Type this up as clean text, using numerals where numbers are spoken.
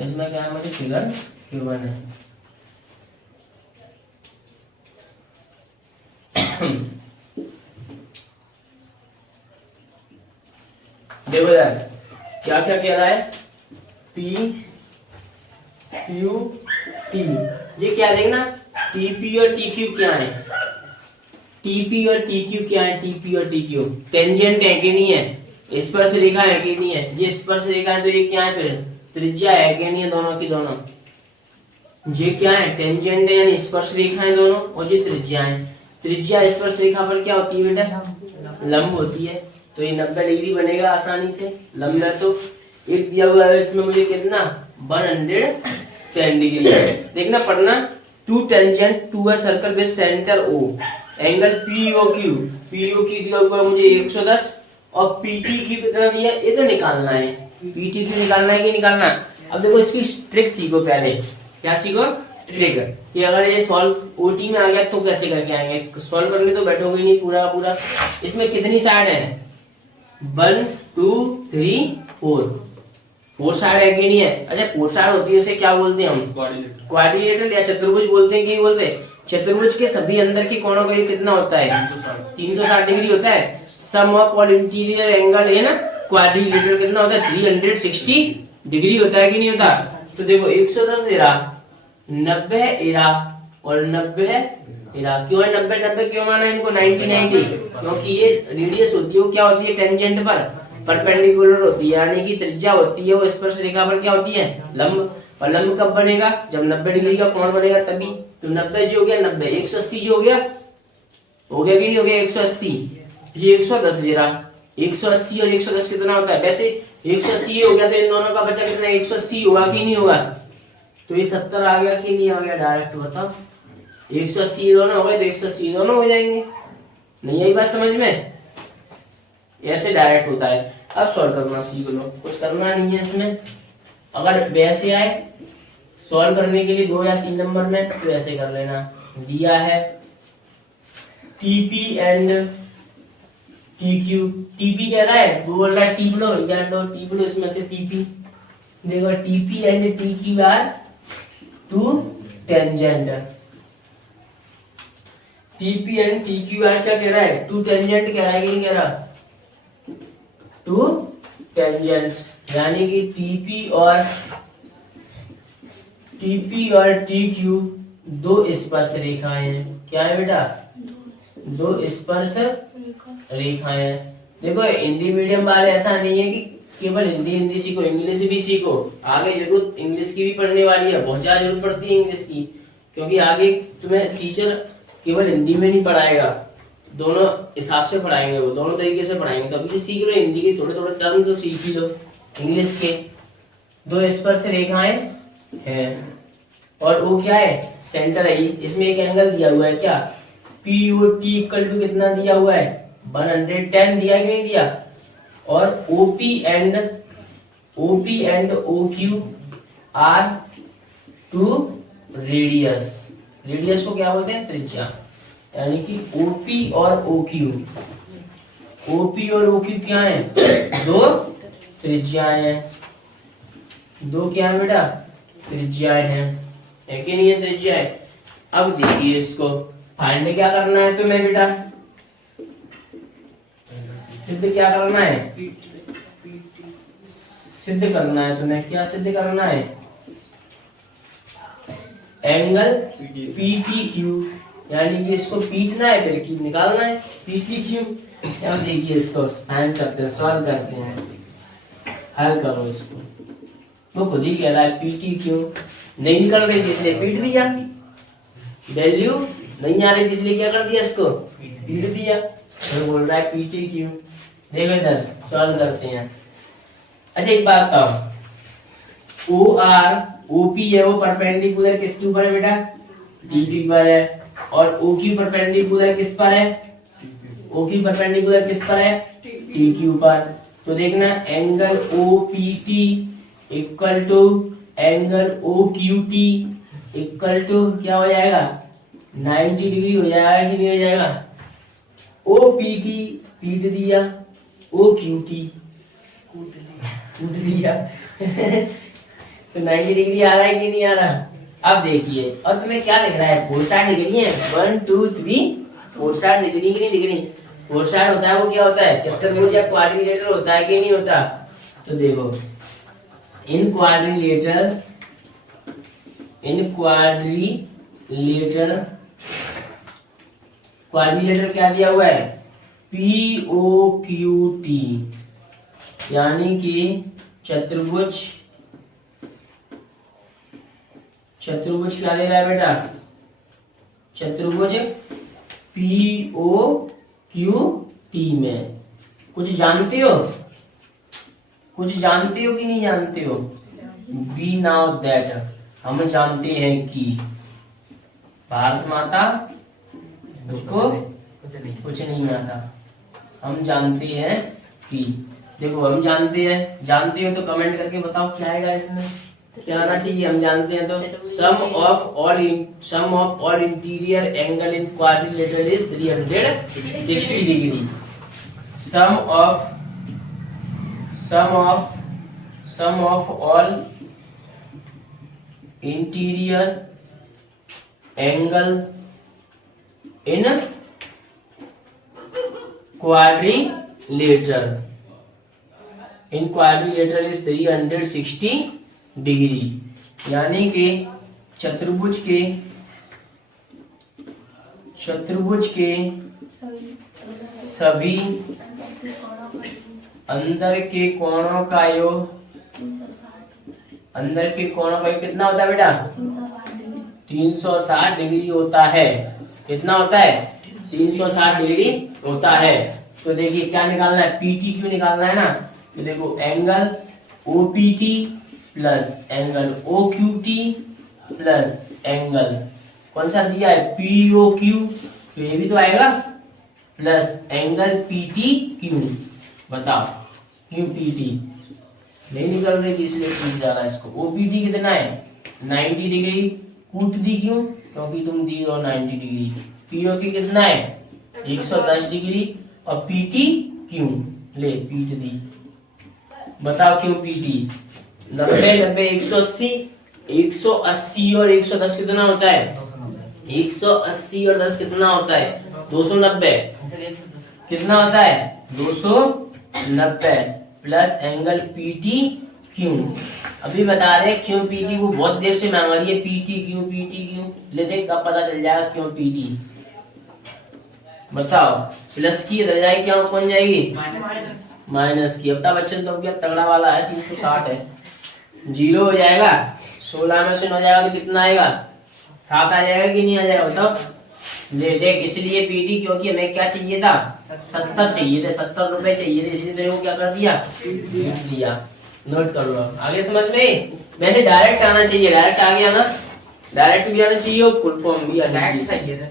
इसमें क्या है, मुझे फिगर गिवन है। देखो यार क्या क्या कह रहा है, पी क्यू टी, ये क्या देखना, टीपी और टी क्यू क्या है, टीपी और टी क्यू क्या है, टीपी और टी क्यू टेंजेंट है कि नहीं है, स्पर्श रेखा है कि नहीं है, ये स्पर्श रेखा है तो ये क्या है, फिर त्रिज्या है कि नहीं है, दोनों की दोनों, ये क्या है, टेंजेंट है यानी स्पर्श रेखा है दोनों, और ये त्रिज्या है। त्रिज्या स्पर्श रेखा पर क्या होती है बेटा, लंब होती है, तो ये 90 डिग्री बनेगा आसानी से। लंब है तो एक दिया हुआ है इसमें मुझे कितना 110 डिग्री, देखना पढ़ना, two tangent to a circle with centre O, angle POQ, POQ दिया हुआ मुझे 110 और पीटी की कितना दिया, ये तो निकालना है, पीटी की निकालना है कि निकालना। अब देखो इसकी ट्रिक सीखो, पहले क्या सीखो, ट्रिक कि अगर ये सॉल्व ओटी में आ गया तो कैसे करके आएंगे, सॉल्व करने तो बैठोगे नहीं पूरा पूरा। इसमें कितनी साइड है, 1 2 3 4, 4 साइड है कि नहीं है। अच्छा 4 साइड होती है उसे क्या बोलते हैं हम, क्वाड्रिलेटरल या चतुर्भुज बोलते हैं कि नहीं बोलते। चतुर्भुज के सभी अंदर के कोणों का ये कितना होता है, 360 डिग्री होता है। सम ऑफ ऑल इंटीरियर एंगल है ना, क्वाड्रिलेटरल कितना होता है, 360 डिग्री होता है कि नहीं होता। तो देखो 110 एरा, 90 एरा और 90 एरा, क्यों है 90 90 क्यों माना इनको 90 90, क्योंकि ये रेडियस होती है वो क्या होती है, टेंजेंट पर परपेंडिकुलर होती है, यानी कि त्रिज्या होती है वो स्पर्श रेखा पर क्या होती है, लंब। और लंब कब बनेगा, जब 90 डिग्री का कोण बनेगा तभी। तो 90 जो हो गया 90, 180 जो हो गया कि नहीं हो गया 180, ये 110 जरा, 180 और 110 कितना होता है, वैसे 180 हो गया तो इन दोनों का बचा कितना 180 होगा कि नहीं होगा। तो ये 70 आ गया कि नहीं आ गया, डायरेक्ट बताओ, 180 दोनों हो गए तो 180 दोनों हो जाएंगे। नहीं आई बात समझ में, ऐसे डायरेक्ट होता है। अब सॉल्व करना सीख लो, कुछ करना नहीं है इसमें। अगर वैसे आए सॉल्व करने के लिए 2 या 3 नंबर में तो ऐसे कर लेना, दिया है TP and T Q, TP कह रहा है, वो बोल रहा है टी लो या तो टी लो, इसमें से टीपी देखो, TP and T Q are two tangent, TP and T Q are क्या कह रहा है, टू टेंजेंट कह रहा है कि नहीं कह रहा, टू टेंजेंट्स, यानी कि टीपी और टी क्यू दो स्पर्श रेखाएं हैं। क्या है बेटा, दो स्पर्श रेखाएं हैं। देखो हिंदी मीडियम वाले ऐसा नहीं है कि केवल हिंदी सीखो, इंग्लिश भी सीखो, आगे जरूरत इंग्लिश की भी पढ़ने वाली है, बहुत ज्यादा जरूरत पड़ती है इंग्लिश की, क्योंकि आगे तुम्हें टीचर केवल हिंदी में नहीं पढ़ाएगा, दोनों हिसाब से पढ़ाएंगे, वो दोनों तरीके से पढ़ाएंगे। तो अभी से सीख लो हिंदी के थोड़े थोड़े टर्म तो सीख ही लो इंग्लिश के। दो स्पर्श रेखाएं हैं और वो क्या है, सेंटर है। इसमें एक एंगल दिया हुआ है क्या, P O T equal to कितना दिया हुआ है 110 दिया कि नहीं दिया, और OP and O Q are two radius, radius को क्या बोलते हैं, त्रिज्या, यानी कि ओपी और ओ क्यू, ओपी और ओ क्यू क्या है, दो त्रिज्याएं हैं, दो क्या है बेटा, त्रिज्याएं हैं, है कि नहीं है त्रिज्याएं। अब देखिए इसको फाइंड क्या करना है तुम्हें बेटा, सिद्ध क्या करना है, सिद्ध करना है तुम्हें, क्या सिद्ध करना है, एंगल पीटी क्यू, यानी कि इसको पीटना है फिर की निकालना है, पीटी क्यू। अब देखिए इसको फाइंड करते हैं, सॉल्व करते हैं, हल करो इसको। वो खुद ही कह रहा है पीटी क्यू, नहीं निकल रही इसलिए पीट दिया, वैल्यू नहीं आ रही इसलिए क्या कर दिया, इसको पीट दिया। तो बोल रहा है पीटी क्यू। देखो इधर सॉल्व करते हैं। अच्छा एक बात बताओ, ओ आर ओपी है वो परपेंडिकुलर किसके ऊपर है बेटा, टीपी पर है, और ओ क्यू परपेंडिकुलर किस पर है, ओ क्यू परपेंडिकुलर किस पर है, टी क्यू पर। तो देखना angle O P T equal to angle O Q T equal to क्या हो जाएगा 90 डिग्री हो जाएगा कि नहीं हो जाएगा। ओ पी टी पीट दिया, ओ क्यू टी कूट दिया तो 90 डिग्री आ रहा है कि नहीं आ रहा? अब देखिए, और तुम्हें क्या दिख रहा है? 4 डिग्री है, 1 2 3 4 डिग्री की नहीं दिख रही? 4 होता है वो क्या होता है? चतुर्भुज या क्वाड्रिलेटरल होता है कि नहीं होता? तो देखो, इन क्वाड्रिलेटरल क्वाड्रिलेटरल क्या दिया हुआ है? POQT, यानी कि चतुर्भुज क्या दे रहा है बेटा? चतुर्भुज POQT में कुछ जानते हो? कुछ जानते हो कि नहीं जानते हो? बी नाउ दैट, हम जानते हैं कि भारत माता उसको कुछ नहीं आता। हम जानते हैं कि, देखो हम जानते हो तो कमेंट करके बताओ क्या आएगा इसमें, क्या आना चाहिए? हम जानते हैं तो sum of all interior angle in quadrilateral is 360 degree. Sum of all interior angle in quadrilateral is 360 degree, यानी कि चतुर्भुज के सभी अंदर के कोणों का योग कितना होता है बेटा? 360 डिग्री होता है। कितना होता है? 360 डिग्री होता है। तो देखिए क्या निकालना है? PT क्यों निकालना है ना? तो देखो, angle OPT plus angle OQT plus angle कौन सा दिया है? POQ, तो ये भी तो आएगा, प्लस एंगल PTQ। बताओ क्यों PT नहीं निकल रही? इसलिए पूछ जा रहा है इसको। OPT कितना है? 90 डिग्री। कूट दी क्यों? क्योंकि तुम दी हो 90 डिग्री। POQ कितना है? 110 डिग्री। और PT क्यों? ले पीट दी। बताओ क्यों PT? 90 90 180, 180 और 110 कितना होता है? 180 और 10 कितना होता है? 290। कितना होता है? 290 प्लस एंगल PTQ। अभी बता रहे क्यों PT, वो बहुत देर से मांग रही है PT क्यों। ले देख, अब पता चल जाएगा क्यों PT। बताओ, प्लस की इधर जाएगी क्या बन जाएगी? माइनस की। अब बच्चन तो क्या तगड़ा वाला है, 360 है, 0 हो जाएगा। 16 में से हो जाएगा तो कितना आएगा? 7 आ जाएगा कि नहीं आ जाएगा? बताओ। ले देख, इसलिए PT, क्योंकि हमें क्या चाहिए था? 70 चाहिए थे, 70 रुपए चाहिए थे, इसलिए तेरे को क्या कर दिया? पीट दिया। नोट कर लो। आगे समझ में? वैसे डायरेक्ट आना चाहिए, डायरेक्ट आ गया ना? डायरेक्ट भी आना चाहिए और फुल फॉर्म भी आना चाहिए।